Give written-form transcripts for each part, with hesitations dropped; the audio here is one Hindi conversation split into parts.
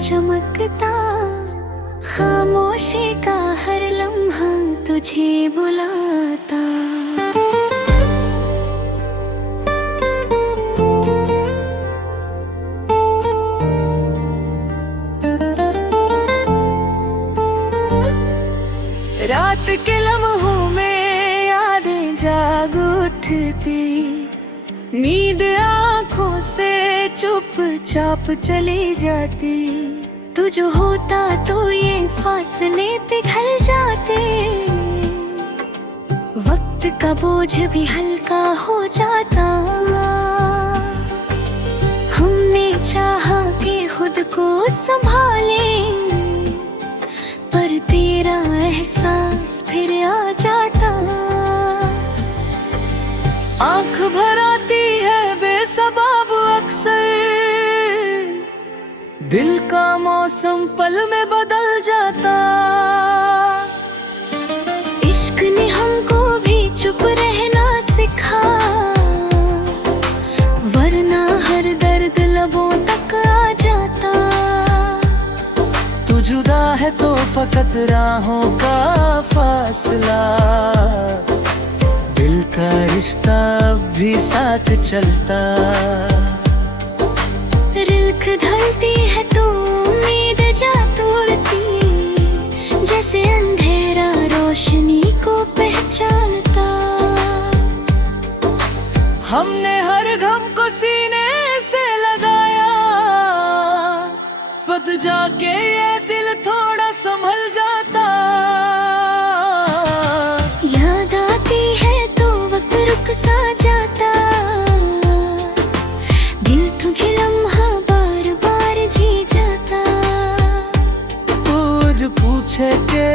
चमकता, खामोशी का हर लम्हा तुझे बुलाता। रात के लम्हों में यादें जाग उठती, नींद आँखों से चुपचाप चली जाती। तू जो होता तो ये फासले पिघल जाते, वक्त का बोझ भी हल्का हो जाता। हमने चाहा कि खुद को संभाले, पर तेरा एहसास फिर आ जाता। आँख भर आती है बेसबाब अक्सर, दिल का मौसम पल में बदल जाता। इश्क ने हमको भी चुप रहना सिखा, वरना हर दर्द लबों तक आ जाता। तू जुदा है तो फकत राहों का फासला, दिल का रिश्ता अब भी साथ चलता। रिल्ख ढलती है तो उम्मीद जा तोड़ती, जैसे अंधेरा रोशनी को पहचानता। हमने हर गम को सीने से लगाया, बद जाके ये दिल थोड़ा संभल जाता। याद आती है तो वक्त रुक सा जाता, दिल तुम्हें लम्हा बार बार जी जाता। और पूछे के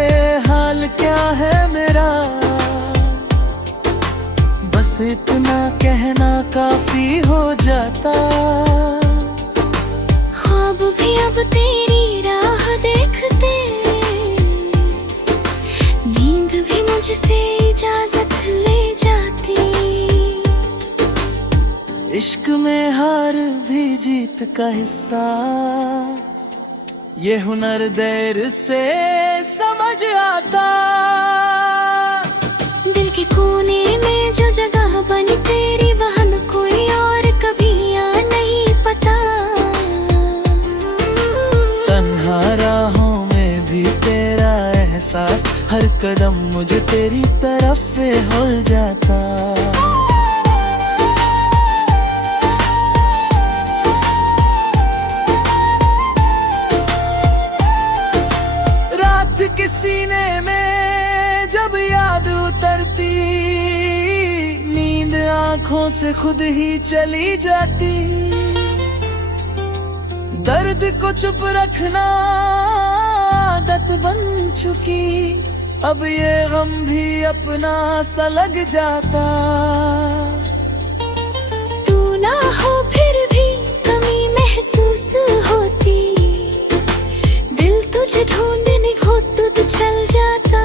हाल क्या है मेरा, बस इतना कहना काफी हो जाता। ख्वाब भी अब तेरी राह देखते, नींद भी मुझसे इजाजत ले जाती। इश्क में हार भी जीत का हिस्सा, ये हुनर देर से समझ आता। दिल के कोने में जो जगह बनी तेरी, वहाँ न कोई और कभी आ नहीं पता। तन्हा राहों में भी तेरा एहसास, हर कदम मुझे तेरी तरफ हो जाता। रात के सीने में जब याद उतरती, नींद आँखों से खुद ही चली जाती। दर्द को चुप रखना आदत बन चुकी, अब ये गम भी अपना सा लग जाता। तू ना हो फिर भी कमी महसूस होती, दिल तुझे ढूंढने को खुद चल जाता।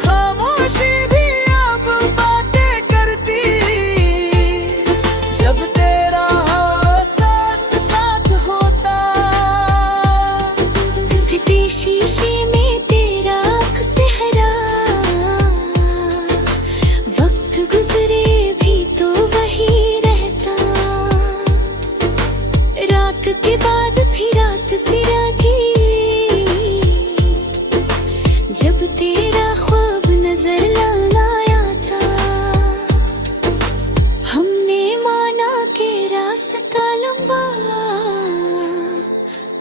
खामोशी भी अब बातें करती, जब तेरा एहसास साथ होता। टूटते शीशे में तेरा अक्स सेहरा, वक्त गुजरे भी तो वही रहता। रात के बाद भी रात सी रागी, जब तेरा ख्वाब नजर लाया था। हमने माना कि रास्ता लंबा,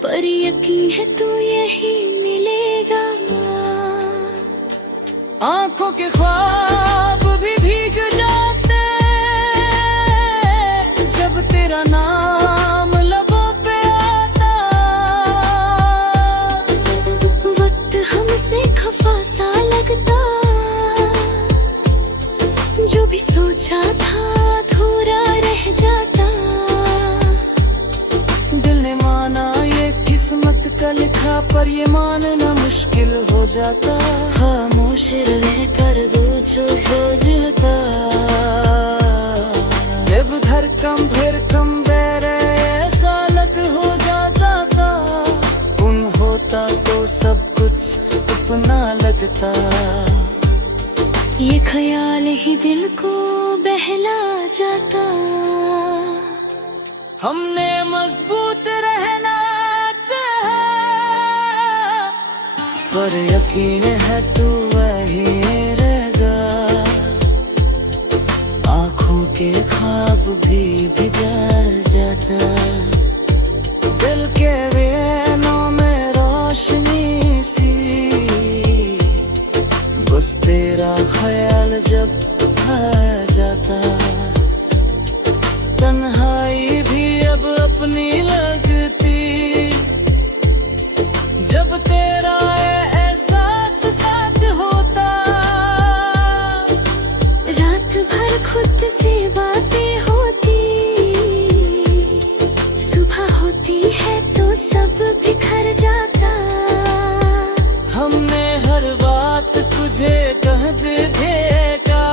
पर यकीन है तू यही मिलेगा। आंखों के ख्वाब भी भीग जाते, जब तेरा नाम लबों पे आता। वक्त हमसे खफा सा लगता, जो भी सोचा था अधूरा रह जाता। दिल ने माना ये किस्मत का लिखा, पर ये मानना मुश्किल हो जाता। खामोश रह कर दूछो हो दिल का, जब धड़कन फिर कम बेरे ऐसा लग हो भागता। ये ख्याल ही दिल को बहला जाता। हमने मजबूत रहना चाहा, पर यकीन है तू वही रहेगा। आँखों के ख्वाब भी बिजल जाता। दिल के वेनों में रोशनी सी, बस तेरा ख्याल जब आ जाता। तन्हाई भी अब अपनी लगती, जब तेरा एहसास साथ होता। रात भर खुद से बातें होती, सुबह होती है तो सब बिखर जाता। हमने हर बात तुझे कह देखा,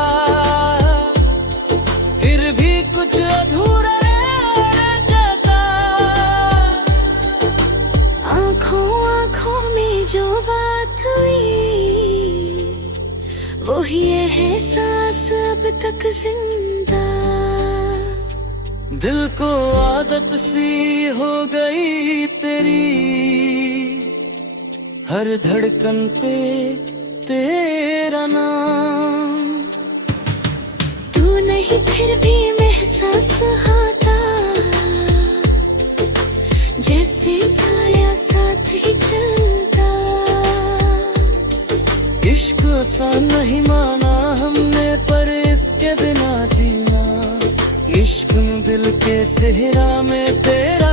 फिर भी कुछ अधूरा रह जाता। आँखों आँखों में जो बात हुई, वही एहसास अब तक जिंदा। दिल को आदत सी हो गई तेरी, हर धड़कन पे तेरा नाम। तू नहीं फिर भी महसूस होता, जैसे साया साथ ही चलता। इश्क आसान नहीं माना हमने, पर इसके बिना जीना। इश्क दिल के सेहरा में तेरा